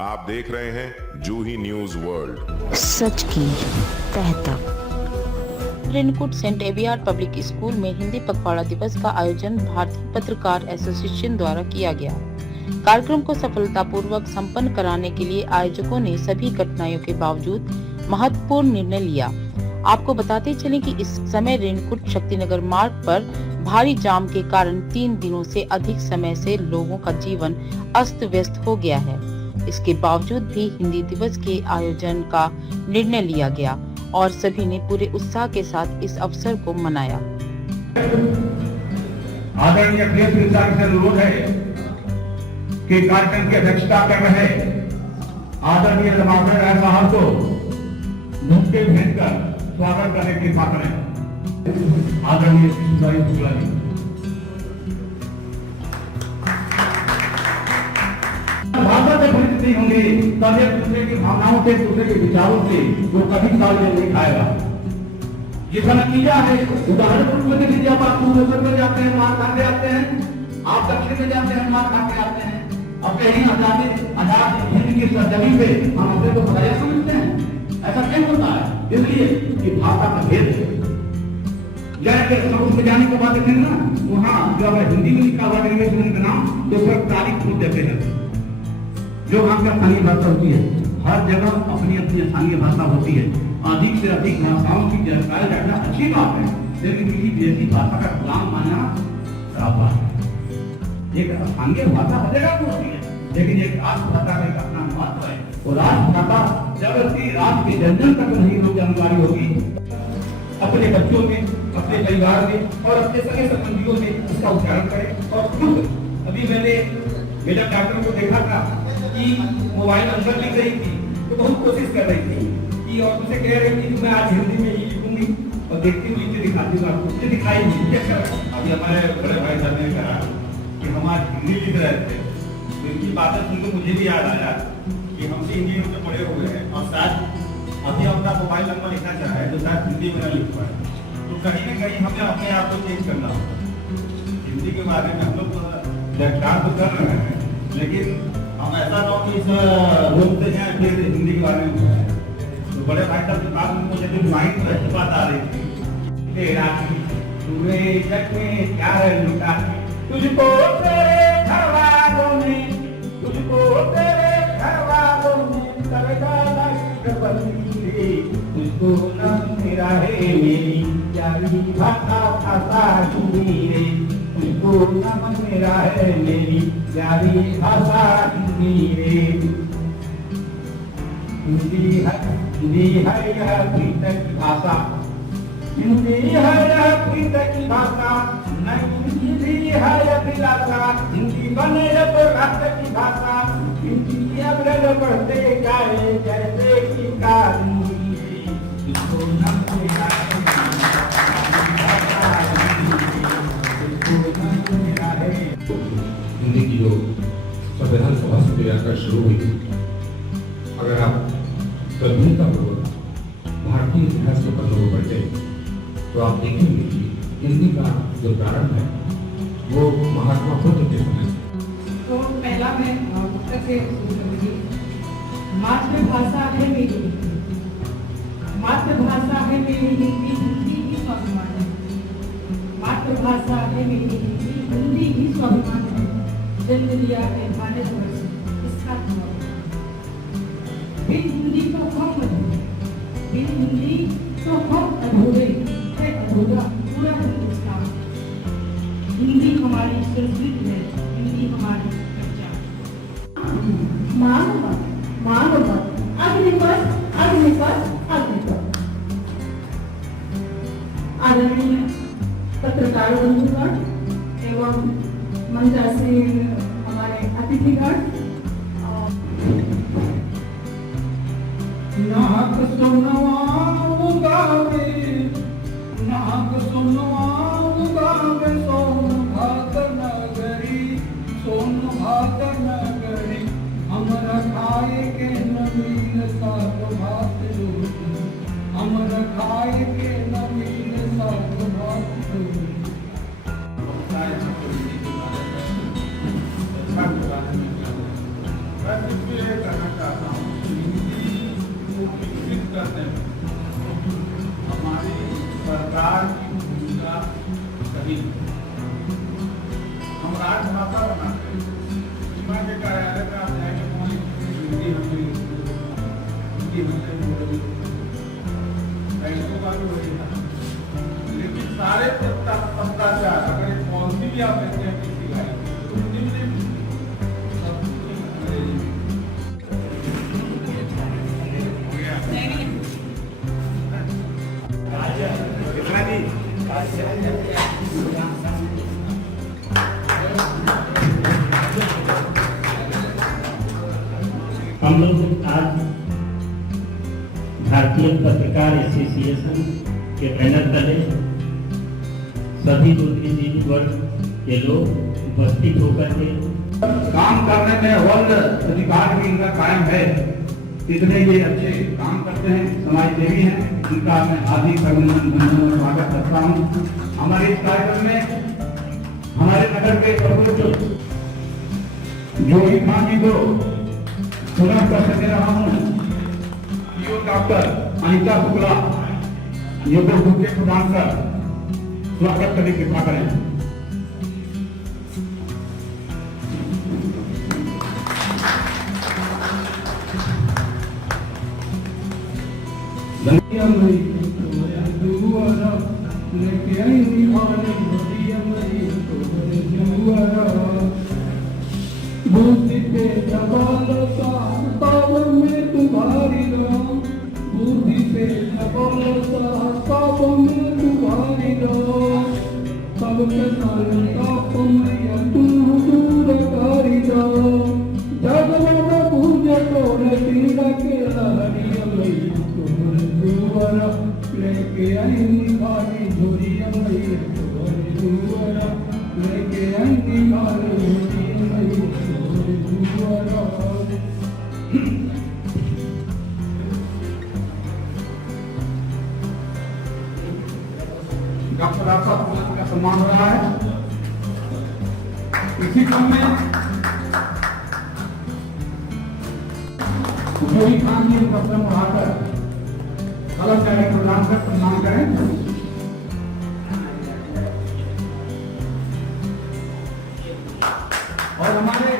आप देख रहे हैं जूही न्यूज वर्ल्ड। सच की तह तक। रेणुकूट सेंट एबियार पब्लिक स्कूल में हिंदी पखवाड़ा दिवस का आयोजन भारतीय पत्रकार एसोसिएशन द्वारा किया गया। कार्यक्रम को सफलतापूर्वक संपन्न कराने के लिए आयोजकों ने सभी कठिनाइयों के बावजूद महत्वपूर्ण निर्णय लिया। आपको बताते चलें कि इस समय रेणुकूट शक्तिनगर मार्ग पर भारी जाम के कारण 3 दिनों से अधिक समय से लोगों का जीवन अस्त व्यस्त हो गया है। इसके बावजूद भी हिंदी दिवस के आयोजन का निर्णय लिया गया और सभी ने पूरे उत्साह के साथ इस अवसर को मनाया। आदरणीय प्रिय से अनुरोध है कि कार्यक्रम की अध्यक्षता कर रहे आदरणीय समापन राय साहब को मुझके भेजकर स्वागत करने की बात करें। आदरणीय सुधारी शुक्ला जी। भाषा से परिचित नहीं होंगे तब एक दूसरे की भावनाओं से, दूसरे के विचारों से वो कभी तालमेल नहीं खाएगा। ये नतीजा है। उदाहरण के रूप में देख लीजिए, आप पूर्वोत्तर में जाते हैं, मार खाते आते हैं, आप दक्षिण में जाते हैं, मार खाते आते हैं। अब कहीं आजाद हिंद की सरजमी पे हम अपने को पराया समझते हैं। ऐसा क्यों होता है? इसलिए कि भाषा का भेद है। जैसे सब में जाने के बाद देखें ना, वहाँ जो अगर हिंदी में लिखा हुआ इंग्लिश का नाम तो फिर तारीख खोज देते हैं। जो वहाँ का स्थानीय भाषा होती है, हर जगह अपनी अपनी स्थानीय भाषा होती है। अधिक से अधिक भाषाओं की जानकारी रखना अच्छी बात है, लेकिन किसी विदेशी भाषा का गुलाम मानना खराब बात है। एक स्थानीय भाषा हर जगह की होती है, लेकिन एक राष्ट्रभाषा का एक अपना महत्व है। वो राष्ट्रभाषा जब की राष्ट्र के जन तक नहीं लोग जानकारी होगी, अपने बच्चों में, अपने परिवार में और अपने सगे संबंधियों में इसका उच्चारण करें। और खुद अभी मैंने मेरा डॉक्टर को देखा था कि मोबाइल नंबर लिख रही थी, तो बहुत कोशिश कर रही थी कि और मुझे कह रही थी कि मैं आज हिंदी में ही लिखूंगी और देखती हूँ, लिख के दिखाती हूँ आपको। मुझे दिखाई नहीं क्या कर। अभी हमारे बड़े भाई साहब ने कहा कि हम आज हिंदी लिख रहे थे, तो इनकी बातें सुनकर मुझे भी याद आया कि हमसे हिंदी में पढ़े हुए हैं और शायद अभी अपना मोबाइल नंबर लिखना चाह रहे हैं तो शायद हिंदी में न लिख पाए। तो कहीं न कहीं हमें अपने आप को चेंज करना होगा। हिंदी के बारे में हम लोग व्याख्यान तो कर रहे हैं, लेकिन हम ऐसा ना कि इस बोलते हैं फिर हिंदी के बारे में। तो बड़े भाई साहब के पास मुझे जो माइंड में ऐसी बात आ रही थी, तेरा तुझे जग में क्या है लुटा, तुझको तेरे घर वालों ने, तुझको तेरे घर वालों ने करेगा तुझको न मेरा है मेरी प्यारी भाषा भाषा हिंदी रे, तुझको न मेरा है मेरी प्यारी भाषा हिंदी रे। हिंदी है यह प्रीत की भाषा, हिंदी है यह प्रीत की भाषा, नहीं हिंदी है यह दिलासा, हिंदी बने तो राष्ट्र की भाषा, हिंदी अग्रज बढ़ते जाए जैसे की कारी। हिंदी की जो संविधान सभा से तैयार शुरू हुई, अगर आप गंभीरतापूर्वक भारतीय इतिहास के पन्नों को पढ़ते तो आप देखेंगे कि हिंदी का जो प्रारंभ है वो महात्मा बुद्ध के समय से। तो पहला मैं उत्तर से मातृभाषा है मेरी, मातृभाषा है मेरी हिंदी, हिंदी ही स्वाभिमान है। मातृभाषा है मेरी हिंदी, हिंदी ही स्वाभिमान है। जन्म लिया है भारतवर्ष इसका बिन हिंदी तो हम अधूरे, बिन हिंदी तो हम अधूरे है, अधूरा पूरा हिंदुस्तान। हिंदी हमारी संस्कृति है, हिंदी हमारी पहचान। मानवत मानवत अग्निपथ अग्निपथ अग्निपथ। आदरणीय पत्रकार बंधुगण एवं मंचासीन हमारे अतिथिगण, नाक सुनवा उगावे, नाक सुनवा उगावे, सोन भाग नगरी, सोन भाग नगरी, हमरा खाए के नवीन साग भात रोटी, हमरा खाए के नवीन साग भात रोटी। करना करने में हमारी सरकार की भूमिका सही है। हम राजभाषा बनाते हैं। सीमा के कार्यालय में आप जाएंगे वहाँ हिंदी बैंकों का भी वही था। लेकिन सारे भ्रष्टाचार अगर एक पॉलिसी भी आप लेते हैं किसी का तो हिंदी में नहीं, सब अंग्रेजी में। हम लोग आज भारतीय पत्रकार एसोसिएशन के बैनर तले सभी बुद्धिजीवी वर्ग के लोग उपस्थित होकर के काम करने में वर्ग अधिकार भी इनका कायम है। इतने ये अच्छे काम करते हैं, समाज सेवी हैं, इनका मैं हार्दिक अभिनंदन और स्वागत करता हूँ। हमारे इस कार्यक्रम में हमारे नगर के सर्वोच्च जोगी खान जी को पुनः कर दे रहा हूँ। डॉक्टर अनिता शुक्ला ये को बुके प्रदान कर स्वागत करने की कृपा करें। बुद्धि पे जबालता तब में तुम्हारी राम, बुद्धि पे जबालता तब में तुम्हारी राम, तब के सालता तुम्हारी तुम दूर कारी राम, जगमग पूजे तोरे तीरा के लहरिया लई तुम्हारे दुआरा लेके आई निभारी झोरिया लई तुम्हारे दुआरा लेके आई निभारी झोरिया लई तुम्हारे दुआरा। डॉक्टर आपका का सम्मान हो रहा है। इसी क्रम में जोगी खान जी का क्रम उठाकर अलग जगह प्रदान कर सम्मान करें। और हमारे